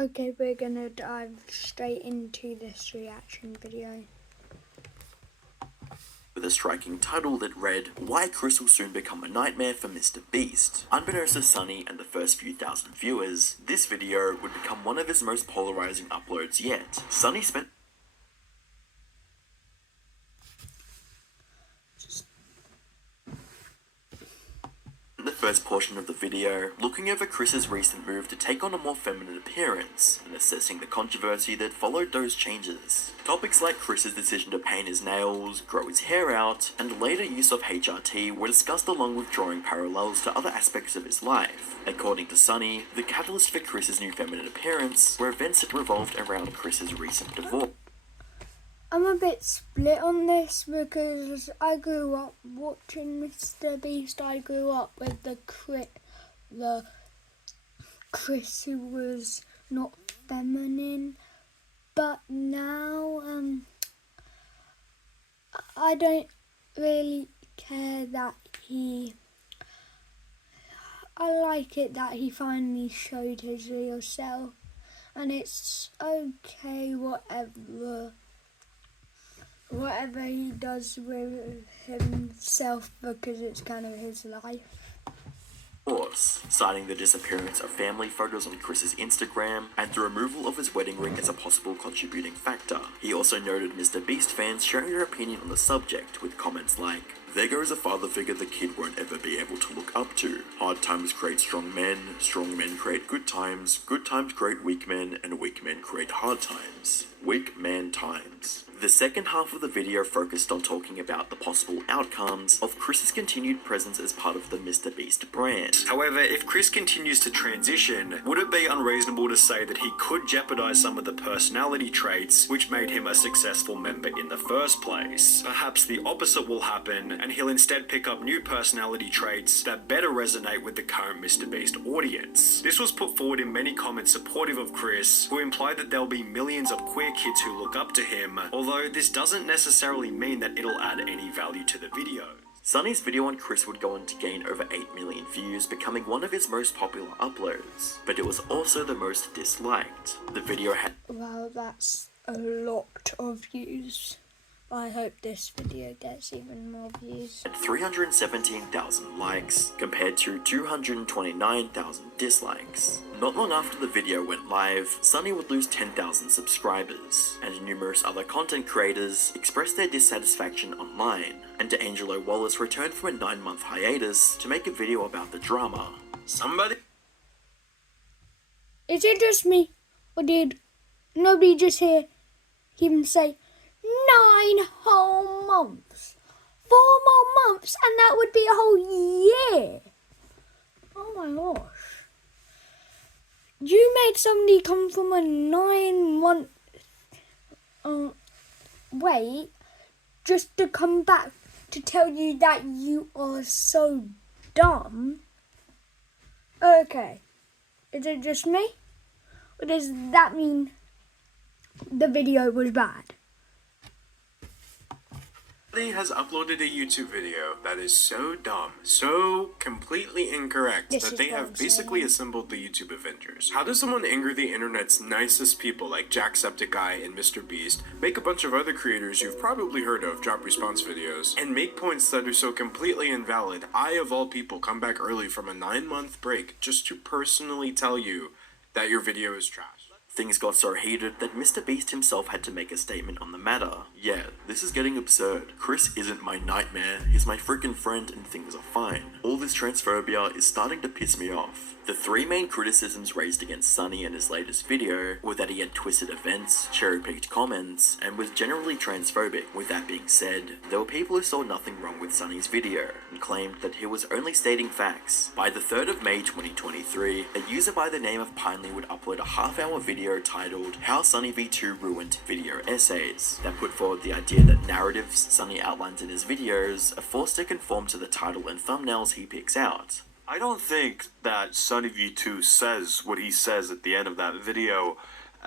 Okay, we're gonna dive straight into this reaction video. With a striking title that read, "Why Chris Will Soon Become a Nightmare for Mr. Beast." Unbeknownst to Sunny and the first few thousand viewers, this video would become one of his most polarizing uploads yet. Sunny spent the first portion of the video looking over Chris's recent move to take on a more feminine appearance and assessing the controversy that followed those changes. Topics like Chris's decision to paint his nails, grow his hair out, and later use of HRT were discussed along with drawing parallels to other aspects of his life. According to Sunny, the catalyst for Chris's new feminine appearance were events that revolved around Chris's recent divorce. I'm a bit split on this because I grew up watching Mr. Beast. I grew up with the Chris who was not feminine, but now I don't really care that I like it that he finally showed his real self, and it's okay whatever he does with himself because it's kind of his life. Citing the disappearance of family photos on Chris's Instagram and the removal of his wedding ring as a possible contributing factor. He also noted Mr. Beast fans sharing their opinion on the subject with comments like, "There goes a father figure the kid won't ever be able to look up to. Hard times create strong men create good times create weak men, and weak men create hard times. Weak man times." The second half of the video focused on talking about the possible outcomes of Chris's continued presence as part of the Mr. Beast brand. However, if Chris continues to transition, would it be unreasonable to say that he could jeopardize some of the personality traits which made him a successful member in the first place? Perhaps the opposite will happen, and he'll instead pick up new personality traits that better resonate with the current Mr. Beast audience. This was put forward in many comments supportive of Chris, who implied that there'll be millions of queer kids who look up to him, although this doesn't necessarily mean that it'll add any value to the video. Sunny's video on Chris would go on to gain over 8 million views, becoming one of his most popular uploads, but it was also the most disliked. The video had Wow, that's a lot of views. I hope this video gets even more views. 317,000 likes compared to 229,000 dislikes. Not long after the video went live, Sunny would lose 10,000 subscribers, and numerous other content creators expressed their dissatisfaction online, and D'Angelo Wallace returned from a 9-month hiatus to make a video about the drama. Is it just me, or did nobody just hear him say 9 whole months? 4 more months and that would be a whole year. Oh my gosh. You made somebody come from a 9-month wait just to come back to tell you that you are so dumb. Okay. Is it just me? Or does that mean the video was bad? Somebody has uploaded a YouTube video that is so dumb, so completely incorrect, that they have basically assembled the YouTube Avengers. How does someone anger the internet's nicest people like Jacksepticeye and Mr. Beast, make a bunch of other creators you've probably heard of drop response videos, and make points that are so completely invalid? I, of all people, come back early from a 9-month break just to personally tell you that your video is trash. Things got so heated that Mr. Beast himself had to make a statement on the matter. "Yeah, this is getting absurd. Chris isn't my nightmare, he's my freaking friend and things are fine. All this transphobia is starting to piss me off." The 3 main criticisms raised against Sunny in his latest video were that he had twisted events, cherry-picked comments, and was generally transphobic. With that being said, there were people who saw nothing wrong with Sunny's video and claimed that he was only stating facts. By the 3rd of May 2023, a user by the name of Pinely would upload a half-hour video titled "How Sunny V2 Ruined Video Essays" that put forward the idea that narratives Sunny outlines in his videos are forced to conform to the title and thumbnails he picks out. I don't think that Sunny V2 says what he says at the end of that video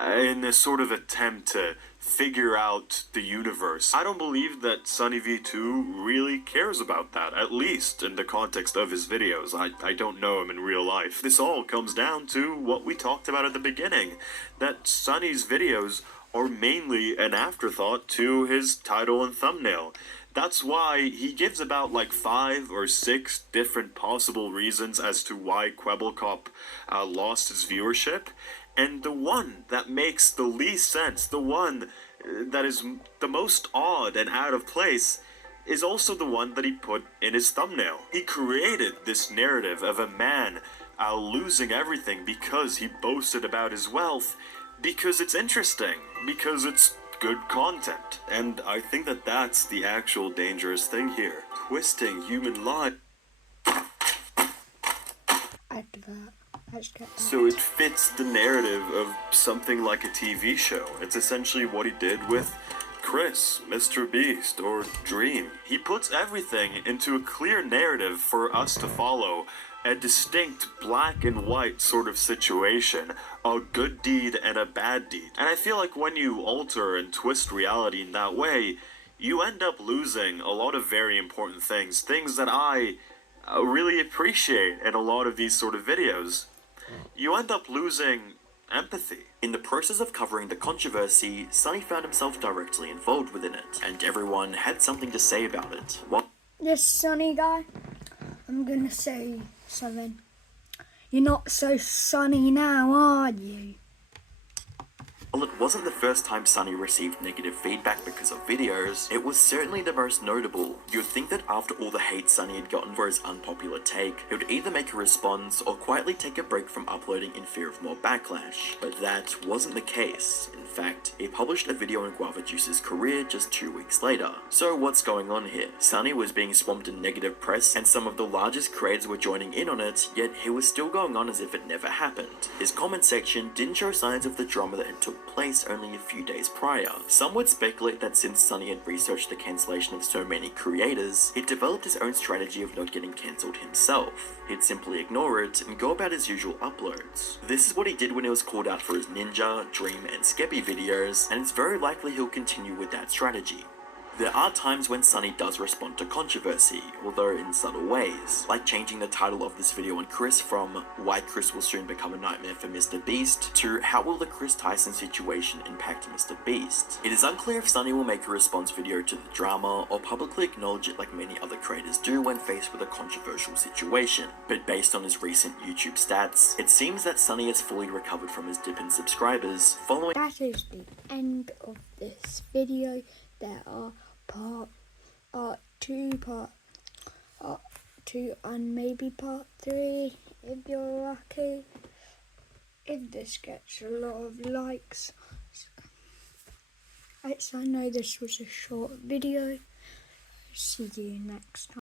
in this sort of attempt to figure out the universe. I don't believe that Sunny V2 really cares about that, at least in the context of his videos. I don't know him in real life. This all comes down to what we talked about at the beginning, that Sunny's videos are mainly an afterthought to his title and thumbnail. That's why he gives about like 5 or 6 different possible reasons as to why Kwebbelkop lost his viewership. And the one that makes the least sense, the one that is the most odd and out of place, is also the one that he put in his thumbnail. He created this narrative of a man losing everything because he boasted about his wealth, because it's interesting, because it's good content. And I think that that's the actual dangerous thing here. Twisting human life. After that. So it fits the narrative of something like a TV show. It's essentially what he did with Chris, Mr. Beast, or Dream. He puts everything into a clear narrative for us to follow, a distinct black and white sort of situation, a good deed and a bad deed. And I feel like when you alter and twist reality in that way, you end up losing a lot of very important things that I really appreciate in a lot of these sort of videos. You end up losing empathy. In the process of covering the controversy, Sunny found himself directly involved within it, and everyone had something to say about it. This Sunny guy, I'm gonna say something. You're not so sunny now, are you? While it wasn't the first time Sunny received negative feedback because of videos, it was certainly the most notable. You'd think that after all the hate Sunny had gotten for his unpopular take, he would either make a response or quietly take a break from uploading in fear of more backlash. But that wasn't the case. In fact, he published a video on Guava Juice's career just 2 weeks later. So what's going on here? Sunny was being swamped in negative press and some of the largest creators were joining in on it, yet he was still going on as if it never happened. His comment section didn't show signs of the drama that had took place only a few days prior. Some would speculate that since Sunny had researched the cancellation of so many creators, he'd developed his own strategy of not getting cancelled himself. He'd simply ignore it and go about his usual uploads. This is what he did when he was called out for his Ninja, Dream, and Skeppy videos, and it's very likely he'll continue with that strategy. There are times when Sunny does respond to controversy, although in subtle ways, like changing the title of this video on Chris from Why Chris Will Soon Become a Nightmare for Mr. Beast to How Will the Chris Tyson Situation Impact Mr. Beast. It is unclear if Sunny will make a response video to the drama or publicly acknowledge it like many other creators do when faced with a controversial situation, but based on his recent YouTube stats, it seems that Sunny has fully recovered from his dip in subscribers following. That is the end of this video. There are part 2, and maybe part 3 if you're lucky. If this gets a lot of likes. I know this was a short video. See you next time.